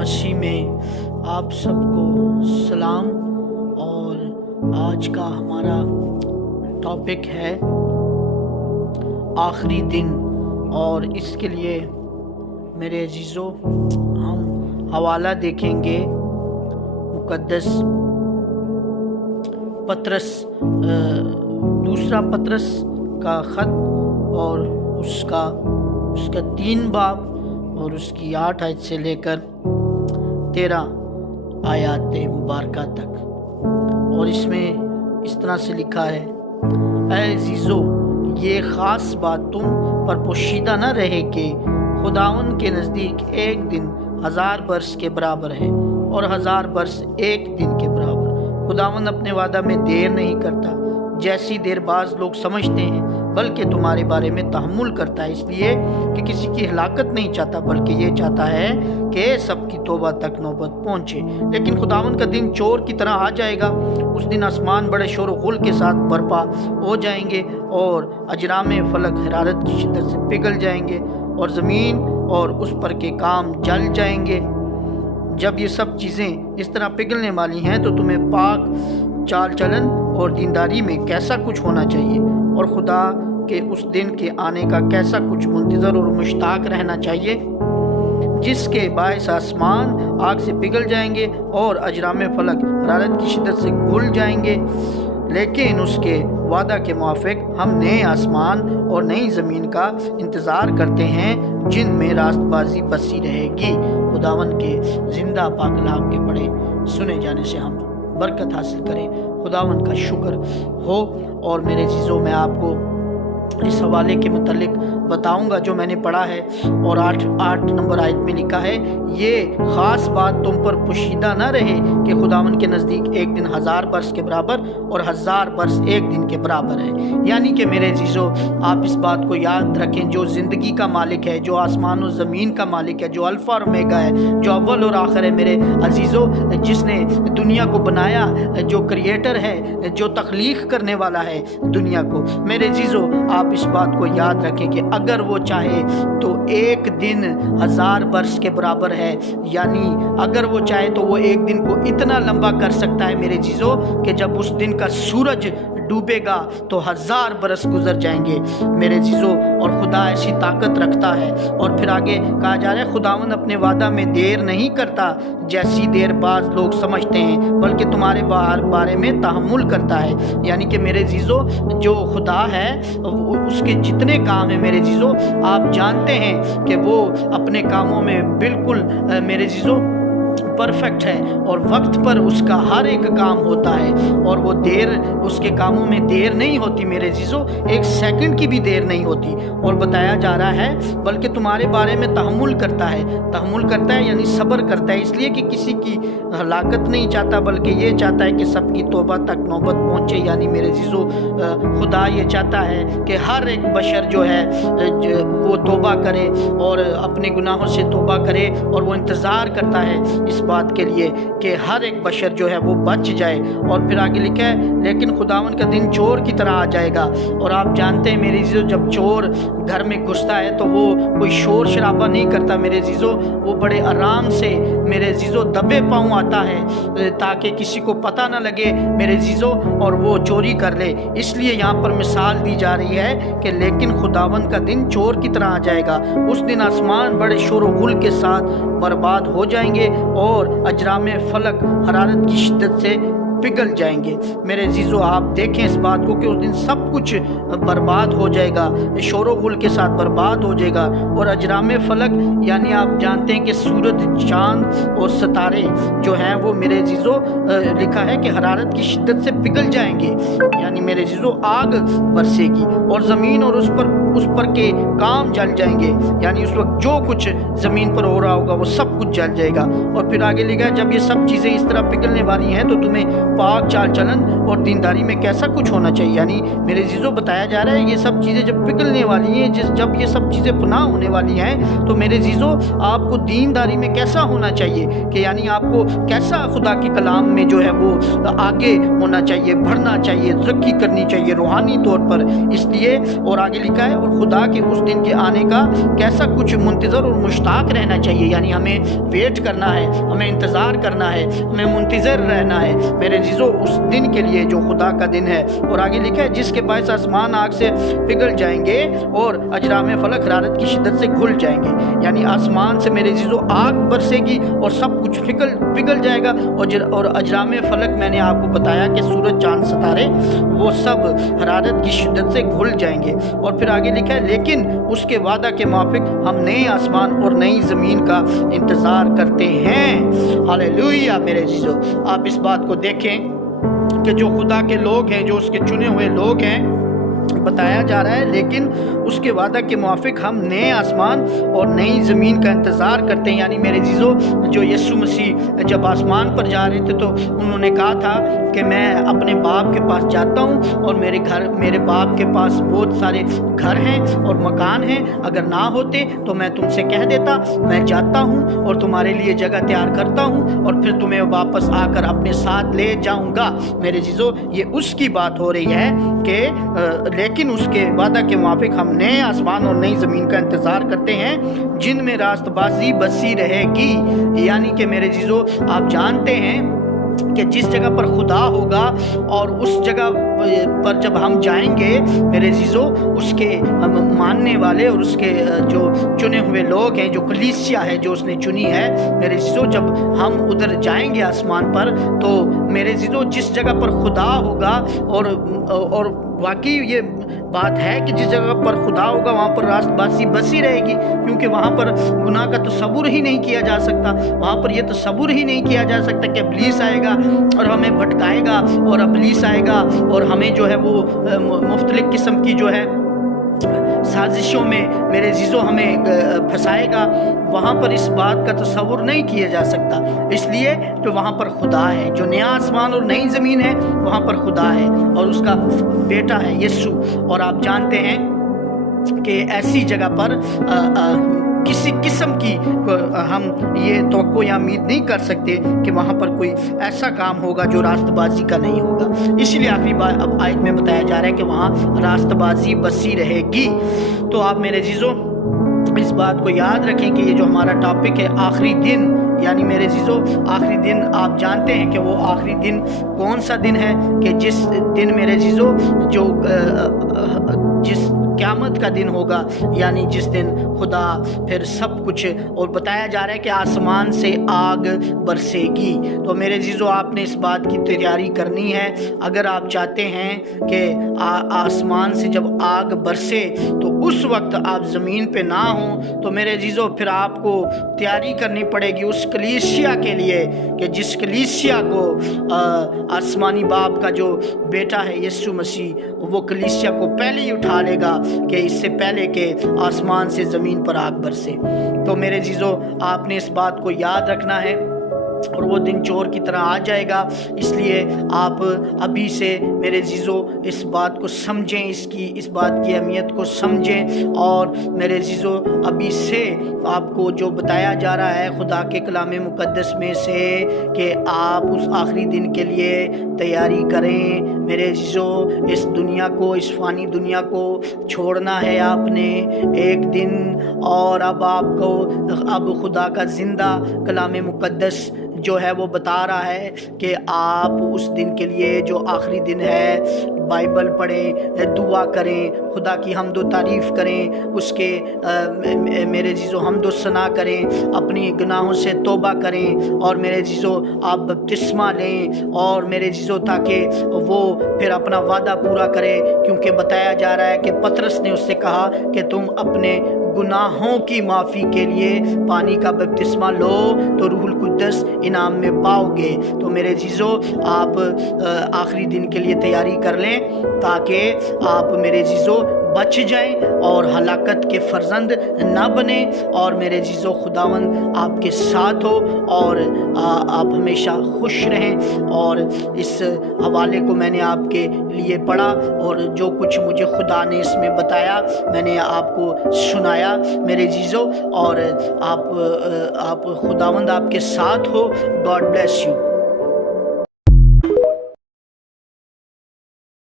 मसीह में आप सबको सलाम। और आज का हमारा टॉपिक है आखिरी दिन, और इसके लिए मेरे अजीज़ों हम हवाला देखेंगे मुक़द्दस पतरस दूसरा पतरस का ख़त और उसका 3 बाब और उसकी 8 आयत से लेकर 13 आयत मुबारका तक। और इसमें इस तरह से लिखा है, ऐ अजीज़ों, ये ख़ास बात तुम पर पोशीदा न रहे कि खुदावन के नज़दीक एक दिन 1000 बरस के बराबर है और 1000 बरस एक दिन के बराबर। खुदावन अपने वादा में देर नहीं करता जैसी देरबाज लोग समझते हैं, बल्कि तुम्हारे बारे में तहम्मुल करता है, इसलिए कि किसी की हलाकत नहीं चाहता, बल्कि ये चाहता है कि सबकी तौबा तक नौबत पहुँचे। लेकिन खुदावन का दिन चोर की तरह आ जाएगा। उस दिन आसमान बड़े शोर गुल के साथ बर्पा हो जाएंगे और अजराम फलक हरारत की शिद्दत से पिघल जाएंगे और ज़मीन और उस पर के काम जल जाएंगे। जब ये सब चीज़ें इस तरह पिघलने वाली हैं तो तुम्हें पाक चाल चलन और दीनदारी में कैसा कुछ होना चाहिए और खुदा के उस दिन के आने का कैसा कुछ मुंतज़र और मुश्ताक रहना चाहिए, जिसके बायस आसमान आग से पिघल जाएंगे और अजराम फलक हरारत की शिद्दत से घुल जाएंगे। लेकिन उसके वादा के मुआफ़िक हम नए आसमान और नई ज़मीन का इंतज़ार करते हैं, जिनमें रास्तबाजी बसी रहेगी। खुदावन के ज़िंदा पाक कलाम के पढ़े सुने जाने से हम बरकत हासिल करें। खुदावन का शुक्र हो। और मेरे चीज़ों में आपको इस हवाले के मुतल्लिक बताऊंगा जो मैंने पढ़ा है। और 8 नंबर आयत में लिखा है, ये ख़ास बात तुम पर पोशीदा न रहे कि खुदावन के नज़दीक एक दिन 1000 बरस के बराबर और 1000 बरस एक दिन के बराबर है। यानी कि मेरे अजीज़ों, आप इस बात को याद रखें, जो ज़िंदगी का मालिक है, जो आसमान और ज़मीन का मालिक है, जो अल्फ़ा और ओमेगा है, जो अव्वल और आखिर है, मेरे अजीज़ों, जिसने दुनिया को बनाया, जो क्रिएटर है, जो तख्लीक करने वाला है दुनिया को, मेरे अजीज़ों, आप इस बात को याद रखें कि अगर वो चाहे तो एक दिन 1000 वर्ष के बराबर है। यानी अगर वो चाहे तो वो एक दिन को इतना लंबा कर सकता है मेरे चीज़ों कि जब उस दिन का सूरज डूबेगा तो 1000 बरस गुजर जाएंगे मेरे चीज़ों। और खुदा ऐसी ताकत रखता है। और फिर आगे कहा जा रहा है, खुदावन अपने वादा में देर नहीं करता जैसी देरबाज लोग समझते हैं, बल्कि तुम्हारे बारे में तहम्मुल करता है। यानी कि मेरे चीज़ों, जो खुदा है उसके जितने काम हैं मेरे चीज़ों, आप जानते हैं कि वो अपने कामों में बिल्कुल मेरे चीज़ों परफेक्ट है और वक्त पर उसका हर एक काम होता है और वो देर, उसके कामों में देर नहीं होती मेरे चीज़ों, एक सेकंड की भी देर नहीं होती। और बताया जा रहा है, बल्कि तुम्हारे बारे में तहम्मुल करता है यानी सब्र करता है, इसलिए कि किसी की हलाकत नहीं चाहता, बल्कि ये चाहता है कि सबकी तौबा तक नौबत पहुँचे। यानी मेरे चीज़ों, खुदा ये चाहता है कि हर एक बशर जो है वो तौबा करे और अपने गुनाहों से तौबा करे, और वो इंतज़ार करता है इस बात के लिए कि हर एक बशर जो है वो बच जाए। और फिर आगे लिखा है, लेकिन खुदावन का दिन चोर की तरह आ जाएगा। और आप जानते हैं मेरे चीज़ों, जब चोर घर में घुसता है तो वो कोई शोर शराबा नहीं करता मेरे चीज़ों, वो बड़े आराम से मेरे चीज़ों दबे पाँव आता है ताकि किसी को पता ना लगे मेरे चीज़ों और वो चोरी कर ले। इसलिए यहाँ पर मिसाल दी जा रही है कि लेकिन खुदावन का दिन चोर की तरह आ जाएगा। उस दिन आसमान बड़े शोर व गुल के साथ बर्बाद हो जाएंगे और अजराम फलक हरारत की शिद्दत से पिघल जाएंगे। मेरे अजीज़ों, आप देखें इस बात को कि उस दिन सब कुछ बर्बाद हो जाएगा, शोर गुल के साथ बर्बाद हो जाएगा। और अजराम फलक यानी आप जानते हैं कि सूरज, चांद और सितारे जो हैं वो मेरे अजीज़ों लिखा है कि हरारत की शिद्दत से पिघल जाएंगे। यानी मेरे अजीज़ों, आग बरसेगी और ज़मीन और उस पर के काम जल जाएंगे। यानी उस वक्त जो कुछ ज़मीन पर हो रहा होगा वो सब कुछ जल जाएगा। और फिर आगे लिखा है, जब ये सब चीज़ें इस तरह पिघलने वाली हैं तो तुम्हें पाक चाल चलन और दीनदारी में कैसा कुछ होना चाहिए। यानी मेरे चीज़ों, बताया जा रहा है ये सब चीज़ें जब पिघलने वाली हैं, जब ये सब चीज़ें पुनः होने वाली हैं, तो मेरे चीज़ों आपको दीनदारी में कैसा होना चाहिए कि यानी आपको कैसा खुदा के कलाम में जो है वो आगे होना चाहिए, बढ़ना चाहिए, तरक्की करनी चाहिए रूहानी तौर पर। इसलिए और आगे लिखा है, اور خدا کے اس دن کے آنے کا کیسا کچھ منتظر اور مشتاق رہنا چاہیے، یعنی ہمیں ویٹ کرنا ہے، ہمیں انتظار کرنا ہے، ہمیں منتظر رہنا ہے میرے عزیزو اس دن کے لیے جو خدا کا دن ہے۔ اور آگے لکھا ہے جس کے باعث آسمان آگ سے پگھل جائیں گے اور اجرام فلک حرارت کی شدت سے گھل جائیں گے، یعنی آسمان سے میرے عزیزو آگ برسے گی اور سب کچھ پگھل جائے گا، اور اجرام فلک میں نے آپ کو بتایا کہ سورج چاند ستارے وہ سب حرارت کی شدت سے گھل جائیں گے۔ اور پھر آگے لکھا ہے لیکن اس کے وعدہ کے موافق ہم نئے آسمان اور نئی زمین کا انتظار کرتے ہیں۔ ہاللیلویہ میرے عزیزو، آپ اس بات کو دیکھیں کہ جو خدا کے لوگ ہیں، جو اس کے چنے ہوئے لوگ ہیں، بتایا جا رہا ہے لیکن اس کے وعدہ کے موافق ہم نئے آسمان اور نئی زمین کا انتظار کرتے ہیں، یعنی میرے عزیزو جو یسوع مسیح جب آسمان پر جا رہے تھے تو انہوں نے کہا تھا کہ میں اپنے باپ کے پاس جاتا ہوں اور میرے باپ کے پاس بہت سارے گھر ہیں اور مکان ہیں، اگر نہ ہوتے تو میں تم سے کہہ دیتا، میں جاتا ہوں اور تمہارے لیے جگہ تیار کرتا ہوں اور پھر تمہیں واپس آ کر اپنے ساتھ لے جاؤں گا۔ میرے عزیزو یہ اس کی بات ہو رہی ہے کہ لیکن اس کے وعدہ کے موافق ہم نئے آسمان اور نئی زمین کا انتظار کرتے ہیں جن میں راست بازی بسی رہے گی، یعنی کہ میرے عزیزو آپ جانتے ہیں کہ جس جگہ پر خدا ہوگا اور اس جگہ پر جب ہم جائیں گے میرے عزیزو اس کے ماننے والے اور اس کے جو چنے ہوئے لوگ ہیں، جو کلیسیا ہے جو اس نے چنی ہے میرے عزیزو، جب ہم ادھر جائیں گے آسمان پر تو میرے عزیزو جس جگہ پر خدا ہوگا اور واقعی یہ بات ہے کہ جس جگہ پر خدا ہوگا وہاں پر راست بازی بسی رہے گی، کیونکہ وہاں پر گناہ کا تصور ہی نہیں کیا جا سکتا، وہاں پر یہ تصور ہی نہیں کیا جا سکتا کہ ابلیس آئے گا اور ہمیں بھٹکائے گا، اور ابلیس آئے گا اور ہمیں جو ہے وہ مختلف قسم کی جو ہے سازشوں میں میرے عزیزو ہمیں پھنسائے گا۔ وہاں پر اس بات کا تصور نہیں کیا جا سکتا، اس لیے جو وہاں پر خدا ہے، جو نیا آسمان اور نئی زمین ہے وہاں پر خدا ہے اور اس کا بیٹا ہے یسوع۔ اور آپ جانتے ہیں کہ ایسی جگہ پر کسی قسم کی ہم یہ توقع یا امید نہیں کر سکتے کہ وہاں پر کوئی ایسا کام ہوگا جو راست بازی کا نہیں ہوگا، اسی لیے آخری بات اب آیت میں بتایا جا رہا ہے کہ وہاں راست بازی بسی رہے گی۔ تو آپ میرے عزیزو اس بات کو یاد رکھیں کہ یہ جو ہمارا ٹاپک ہے آخری دن، یعنی میرے عزیزو آخری دن آپ جانتے ہیں کہ وہ آخری دن کون سا دن ہے، کہ جس دن میرے عزیزو جو جس قیامت کا دن ہوگا، یعنی جس دن خدا پھر سب کچھ، اور بتایا جا رہا ہے کہ آسمان سے آگ برسے گی۔ تو میرے عزیزو آپ نے اس بات کی تیاری کرنی ہے، اگر آپ چاہتے ہیں کہ آسمان سے جب آگ برسے تو اس وقت آپ زمین پہ نہ ہوں، تو میرے عزیزو پھر آپ کو تیاری کرنی پڑے گی اس کلیسیا کے لیے کہ جس کلیسیا کو آسمانی باپ کا جو بیٹا ہے یسوع مسیح، وہ کلیسیا کو پہلے ہی اٹھا لے گا کہ اس سے پہلے کہ آسمان سے زمین پر آگ برسے۔ تو میرے عزیزو آپ نے اس بات کو یاد رکھنا ہے، اور وہ دن چور کی طرح آ جائے گا، اس لیے آپ ابھی سے میرے عزیزو اس بات کو سمجھیں، اس بات کی اہمیت کو سمجھیں، اور میرے عزیزو ابھی سے آپ کو جو بتایا جا رہا ہے خدا کے کلام مقدس میں سے کہ آپ اس آخری دن کے لیے تیاری کریں۔ میرے عزیزو اس دنیا کو، اس فانی دنیا کو چھوڑنا ہے آپ نے ایک دن، اور اب آپ کو اب خدا کا زندہ کلام مقدس جو ہے وہ بتا رہا ہے کہ آپ اس دن کے لیے جو آخری دن ہے بائبل پڑھیں، دعا کریں، خدا کی حمد و تعریف کریں، اس کے میرے عزیزو حمد و ثنا کریں، اپنی گناہوں سے توبہ کریں، اور میرے عزیزو آپ بپتسمہ لیں، اور میرے عزیزو تاکہ وہ پھر اپنا وعدہ پورا کرے، کیونکہ بتایا جا رہا ہے کہ پطرس نے اس سے کہا کہ تم اپنے گناہوں کی معافی کے لیے پانی کا بپتسمہ لو تو روح القدس انعام میں پاؤ گے۔ تو میرے عزیزو آپ آخری دن کے لیے تیاری کر لیں تاکہ آپ میرے عزیزو بچ جائیں اور ہلاکت کے فرزند نہ بنیں، اور میرے عزیزو خداوند آپ کے ساتھ ہو اور آپ ہمیشہ خوش رہیں۔ اور اس حوالے کو میں نے آپ کے لیے پڑھا، اور جو کچھ مجھے خدا نے اس میں بتایا میں نے آپ کو سنایا میرے عزیزو، اور آپ خداوند آپ کے ساتھ ہو۔ God bless you.